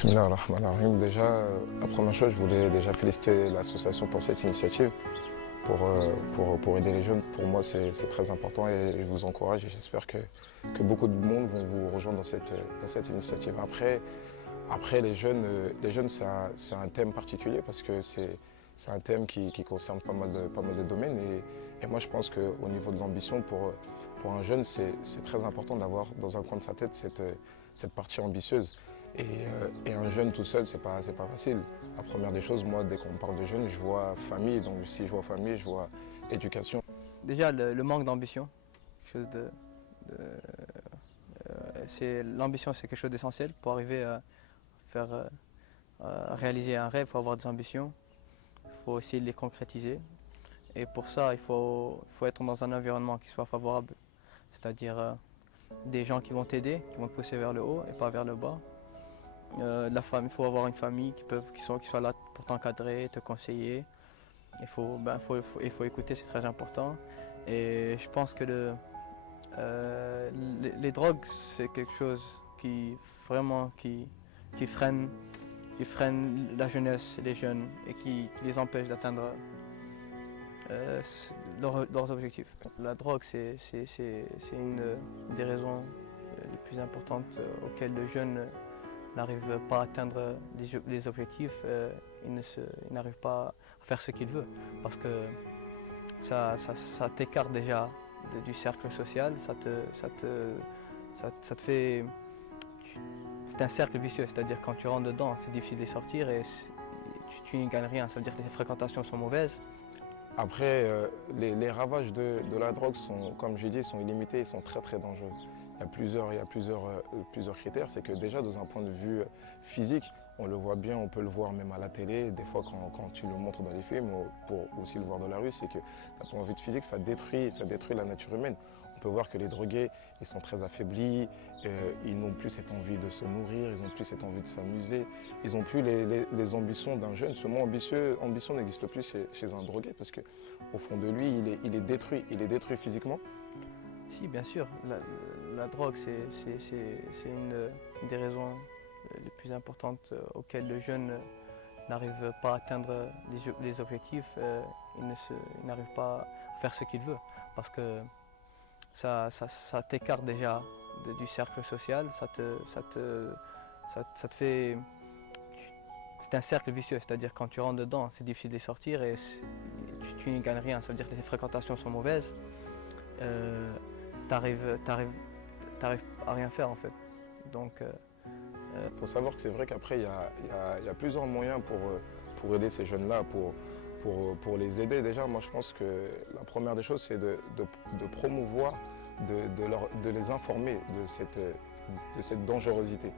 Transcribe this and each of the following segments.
Bismillahirrahmanirrahim. Déjà, la première chose, je voulais déjà féliciter l'association pour cette initiative, pour aider les jeunes. Pour moi, c'est très important et je vous encourage et j'espère que beaucoup de monde vont vous rejoindre dans cette initiative. Après les jeunes c'est un thème particulier parce que c'est un thème qui concerne pas mal de domaines et moi je pense qu'au niveau de l'ambition, pour un jeune, c'est très important d'avoir dans un coin de sa tête cette partie ambitieuse. Et un jeune tout seul, c'est pas facile. La première des choses, moi, dès qu'on parle de jeunes, je vois famille. Donc si je vois famille, je vois éducation. Déjà, le manque d'ambition, quelque chose l'ambition, c'est quelque chose d'essentiel pour arriver à faire, à réaliser un rêve. Il faut avoir des ambitions, il faut essayer de les concrétiser. Et pour ça, il faut être dans un environnement qui soit favorable, c'est-à-dire des gens qui vont t'aider, qui vont te pousser vers le haut et pas vers le bas. Il faut avoir une famille qui soit là pour t'encadrer, te conseiller. Il faut écouter, c'est très important. Et je pense que les drogues, c'est quelque chose qui freine la jeunesse et les jeunes et qui les empêche d'atteindre leurs objectifs. La drogue, c'est une des raisons les plus importantes auxquelles le jeune n'arrive pas à atteindre les objectifs, il n'arrive pas à faire ce qu'il veut. Parce que ça t'écarte déjà du cercle social, ça te fait. C'est un cercle vicieux, c'est-à-dire quand tu rentres dedans, c'est difficile de sortir et tu n'y gagnes rien. Ça veut dire que tes fréquentations sont mauvaises. Après, les ravages de la drogue sont, comme j'ai dit, sont illimités et sont très très dangereux. Il y a plusieurs critères. C'est que déjà, dans un point de vue physique, on le voit bien, on peut le voir même à la télé. Des fois, quand tu le montres dans les films, ou pour aussi le voir dans la rue, c'est que d'un point de vue physique, ça détruit la nature humaine. On peut voir que les drogués, ils sont très affaiblis, ils n'ont plus cette envie de se nourrir, ils n'ont plus cette envie de s'amuser, ils n'ont plus les ambitions d'un jeune. Ce mot ambition n'existe plus chez un drogué parce qu'au fond de lui, il est détruit physiquement. Si, bien sûr, la drogue, c'est une des raisons les plus importantes auxquelles le jeune n'arrive pas à atteindre les objectifs, il n'arrive pas à faire ce qu'il veut. Parce que ça t'écarte déjà du cercle social, ça te fait. C'est un cercle vicieux, c'est-à-dire quand tu rentres dedans, c'est difficile de sortir et tu n'y gagnes rien. Ça veut dire que tes fréquentations sont mauvaises. T'arrives à rien faire en fait. Donc, Il faut savoir que c'est vrai qu'après, il y a plusieurs moyens pour aider ces jeunes-là, pour les aider. Déjà, moi, je pense que la première des choses, c'est de promouvoir, de les informer de cette dangerosité.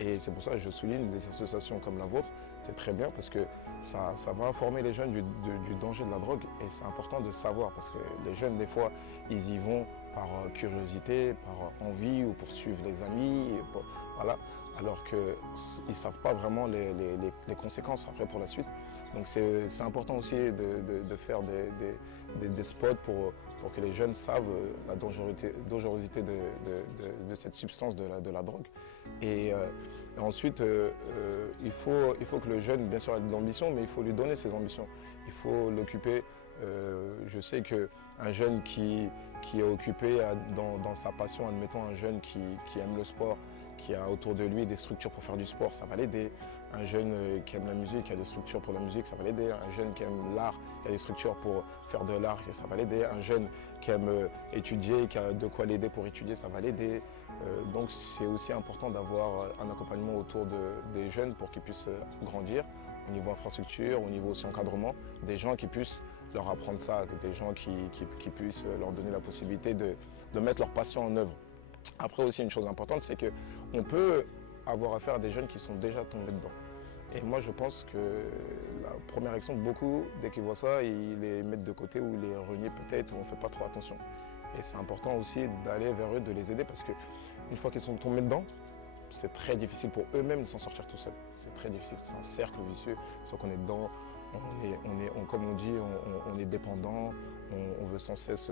Et c'est pour ça que je souligne des associations comme la vôtre. C'est très bien parce que ça va informer les jeunes du danger de la drogue. Et c'est important de savoir parce que les jeunes, des fois, ils y vont par curiosité, par envie ou pour suivre les amis, voilà, alors qu'ils ne savent pas vraiment les conséquences après pour la suite. Donc c'est important aussi de faire des spots pour que les jeunes savent la dangerosité de cette substance de la drogue. Et ensuite, il faut que le jeune, bien sûr, ait de l'ambition, mais il faut lui donner ses ambitions. Il faut l'occuper. Je sais qu'un jeune qui est occupé dans sa passion, admettons un jeune qui aime le sport, qui a autour de lui des structures pour faire du sport, ça va l'aider. Un jeune qui aime la musique, qui a des structures pour la musique, ça va l'aider. Un jeune qui aime l'art, qui a des structures pour faire de l'art, ça va l'aider. Un jeune qui aime étudier, qui a de quoi l'aider pour étudier, ça va l'aider. Donc c'est aussi important d'avoir un accompagnement autour des jeunes pour qu'ils puissent grandir au niveau infrastructure, au niveau aussi encadrement, des gens qui puissent leur apprendre ça, des gens qui puissent leur donner la possibilité de mettre leur passion en œuvre. Après aussi une chose importante, c'est qu'on peut avoir affaire à des jeunes qui sont déjà tombés dedans. Et moi je pense que la première réaction de beaucoup, dès qu'ils voient ça, ils les mettent de côté ou ils les renient peut-être ou on ne fait pas trop attention. Et c'est important aussi d'aller vers eux, de les aider parce qu'une fois qu'ils sont tombés dedans, c'est très difficile pour eux-mêmes de s'en sortir tout seuls. C'est très difficile, c'est un cercle vicieux. Une fois qu'on est dedans, comme on dit, on est dépendant, on veut sans cesse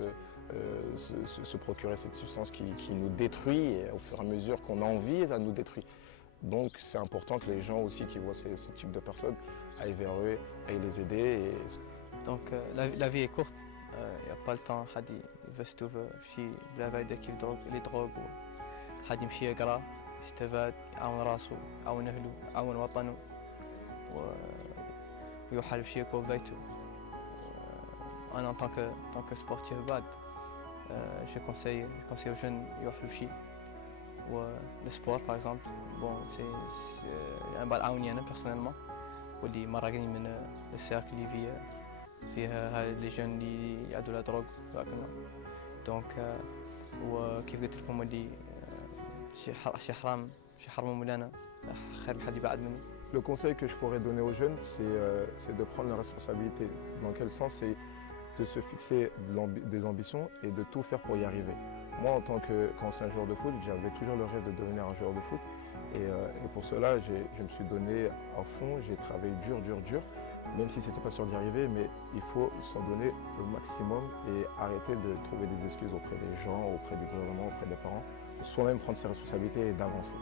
se procurer cette substance qui nous détruit et au fur et à mesure qu'on a envie, ça nous détruit. Donc c'est important que les gens aussi qui voient ce type de personnes aillent vers eux, aillent les aider. Donc la vie est courte, il n'y a pas le temps. حد يفستو في شيء بلا فايدة كيف لي دروغ حد يمشي يقرا يستفاد يعاون راسو يعاون أهله يعاون وطنه ويوحل في شيء يكون بيته. أنا en tant que sportif bad je conseille aux jeunes يوحلوا في شيء. Le sport par exemple, bon, c'est un بالعاوني أنا personnellement واللي مرقني من السيركل اللي فيها لي جون اللي يعدوا لا دروغ هكذا. دونك وكيف قلت لكم اللي شي حرام مولانا خير من حد يبعد منه. Le conseil que je pourrais donner aux jeunes, c'est de prendre la responsabilité. Dans quel sens? C'est de se fixer des ambitions et de tout faire pour y arriver. Moi, en tant qu'ancien joueur de foot, j'avais toujours le rêve de devenir un joueur de foot. Et pour cela, je me suis donné à fond, j'ai travaillé dur, même si ce n'était pas sûr d'y arriver, mais il faut s'en donner le maximum et arrêter de trouver des excuses auprès des gens, auprès du gouvernement, auprès des parents, soi-même prendre ses responsabilités et d'avancer.